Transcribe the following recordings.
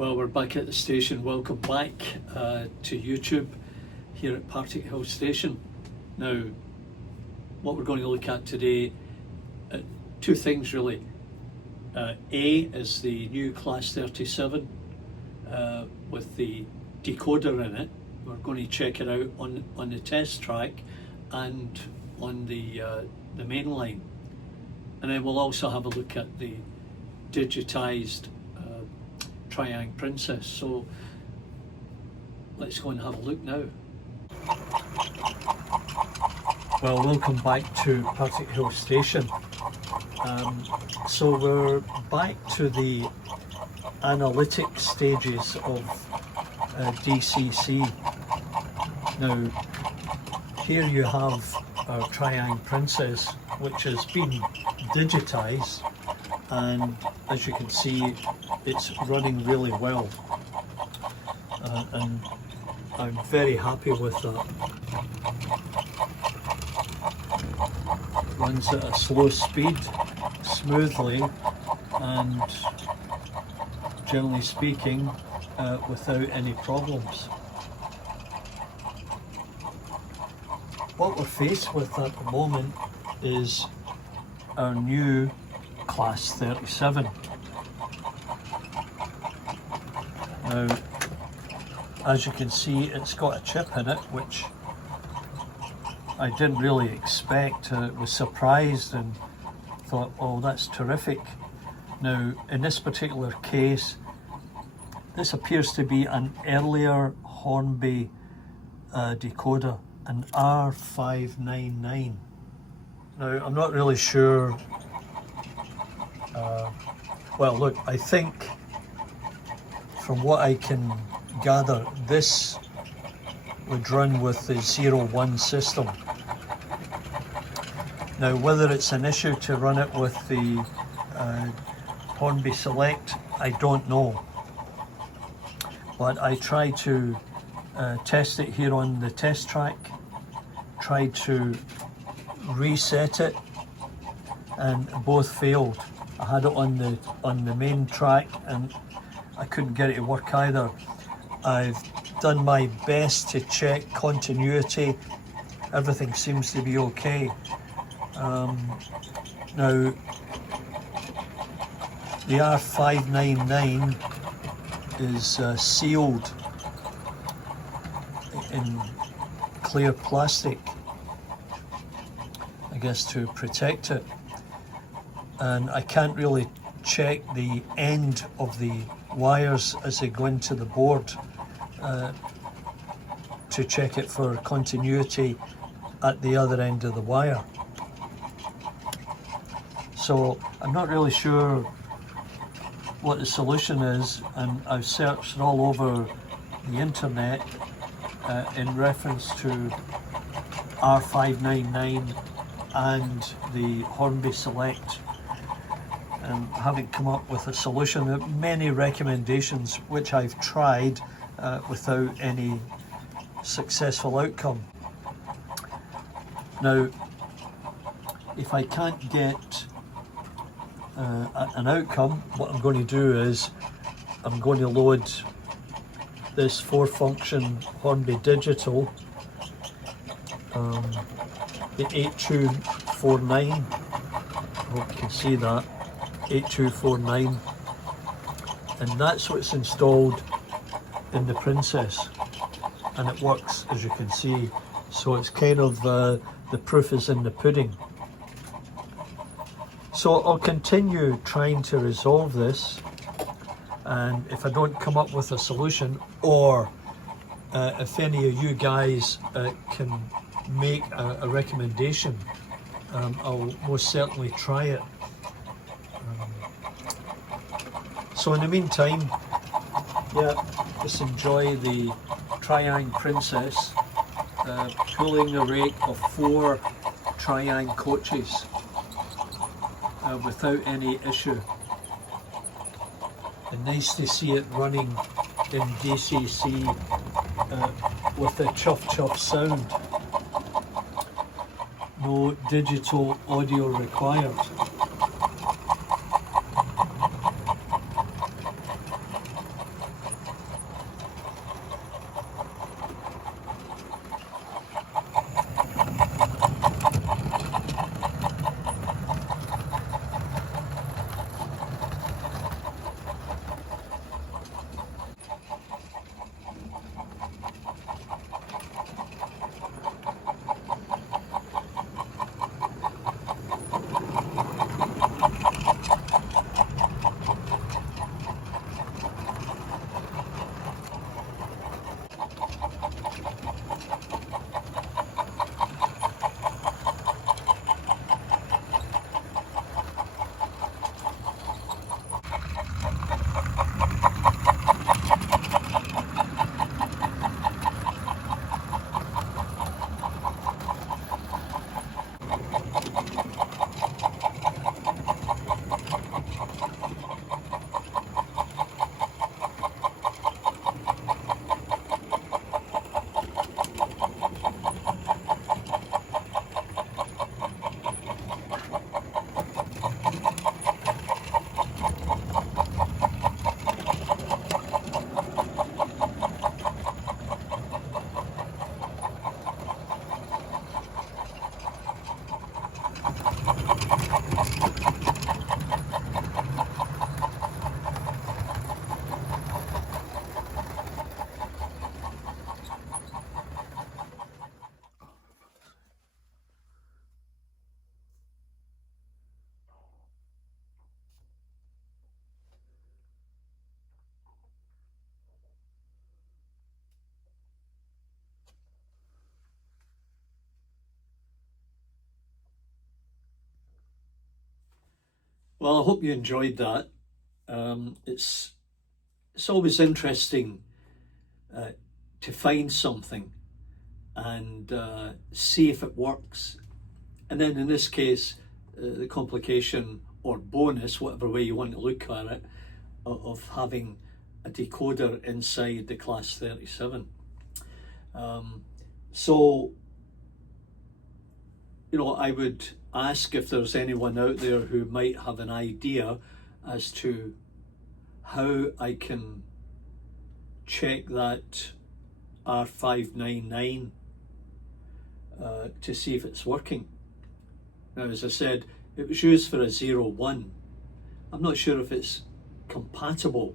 Well, we're back at the station. Welcome back to YouTube here at Partickhill Station. Now, what we're going to look at today, two things really. A is the new Class 37 with the decoder in it. We're going to check it out on the test track and on the main line. And then we'll also have a look at the Digitized Triang Princess. So let's go and have a look now. Well, welcome back to Partickhill Station. So we're back to the analytic stages of DCC. Now, here you have our Triang Princess, which has been digitized, and as you can see, it's running really well, and I'm very happy with that. It runs at a slow speed, smoothly, and generally speaking, without any problems. What we're faced with at the moment is our new Class 37. Now, as you can see, it's got a chip in it, which I didn't really expect. I was surprised and thought, oh, that's terrific. Now, in this particular case, this appears to be an earlier Hornby decoder, an R599. Now, I'm not really sure. Well, look, I think from what I can gather, this would run with the 01 system. Now, whether it's an issue to run it with the Hornby Select, I don't know. But I tried to test it here on the test track, tried to reset it, and both failed. I had it on the main track and I couldn't get it to work either. I've done my best to check continuity. Everything seems to be okay. Now, the R599 is sealed in clear plastic, I guess, to protect it. And I can't really check the end of the wires as they go into the board to check it for continuity at the other end of the wire. So I'm not really sure what the solution is, and I've searched all over the internet in reference to R599 and the Hornby Select, and haven't come up with a solution. There are many recommendations which I've tried without any successful outcome. Now, if I can't get an outcome, what I'm going to do is I'm going to load this 4-function Hornby Digital, the 8249, I hope you can see that, 8249, and that's what's installed in the Princess, and it works, as you can see. So it's kind of the proof is in the pudding. So I'll continue trying to resolve this, and if I don't come up with a solution, or if any of you guys can make a recommendation, I'll most certainly try it. So in the meantime, yeah, just enjoy the Triang Princess pulling the rake of 4 Triang coaches without any issue. And nice to see it running in DCC with a chuff chuff sound. No digital audio required. Well, I hope you enjoyed that. It's always interesting to find something and see if it works. And then in this case, the complication or bonus, whatever way you want to look at it, of having a decoder inside the Class 37. So, I would ask if there's anyone out there who might have an idea as to how I can check that R599 to see if it's working. Now, as I said, it was used for a 01. I'm not sure if it's compatible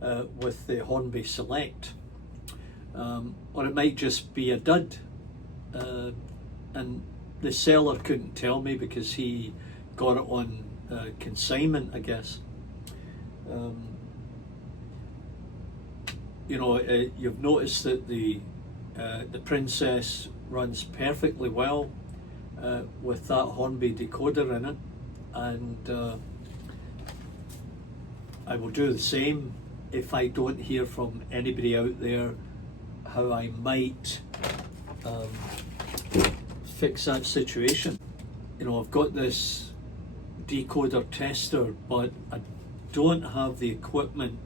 with the Hornby Select, or it might just be a dud, and the seller couldn't tell me because he got it on consignment, I guess. You've noticed that the Princess runs perfectly well with that Hornby decoder in it, and I will do the same if I don't hear from anybody out there how I might fix that situation. I've got this decoder tester, but I don't have the equipment.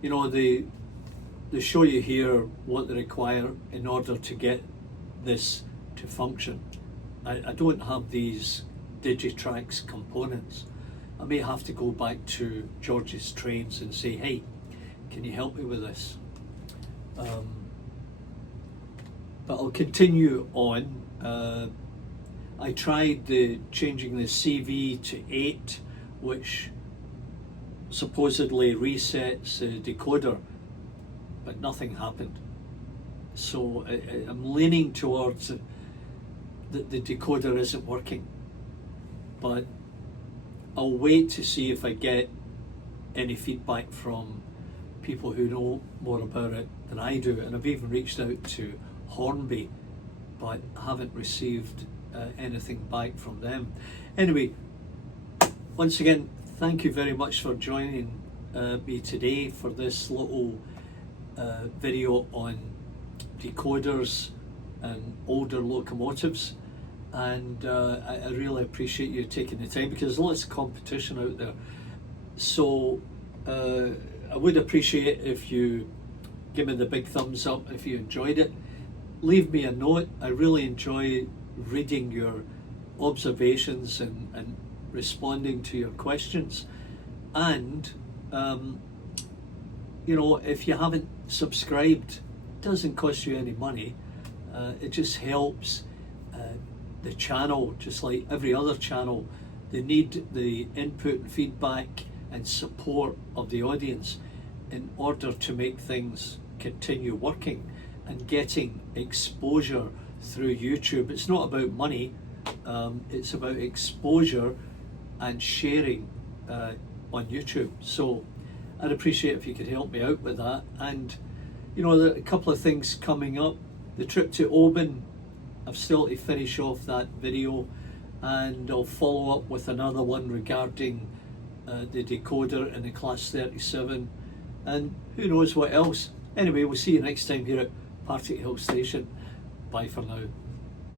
They show you here what they require in order to get this to function. I don't have these Digitized components. I may have to go back to George's Trains and say, hey, can you help me with this? But I'll continue on. I tried changing the CV to 8, which supposedly resets the decoder, but nothing happened. So I'm leaning towards that the decoder isn't working, but I'll wait to see if I get any feedback from people who know more about it than I do. And I've even reached out to Hornby, but haven't received anything back from them. Anyway, once again, thank you very much for joining me today for this little video on decoders and older locomotives. And I really appreciate you taking the time, because there's lots of competition out there. So I would appreciate if you give me the big thumbs up if you enjoyed it. Leave me a note. I really enjoy reading your observations and responding to your questions. And if you haven't subscribed, it doesn't cost you any money. It just helps the channel, just like every other channel. They need the input and feedback and support of the audience in order to make things continue working and getting exposure through YouTube. It's not about money, it's about exposure and sharing on YouTube. So I'd appreciate if you could help me out with that. And there are a couple of things coming up. The trip to Oban, I've still to finish off that video, and I'll follow up with another one regarding the decoder in the Class 37, and who knows what else. Anyway, we'll see you next time here at Partickhill Station. Bye for now.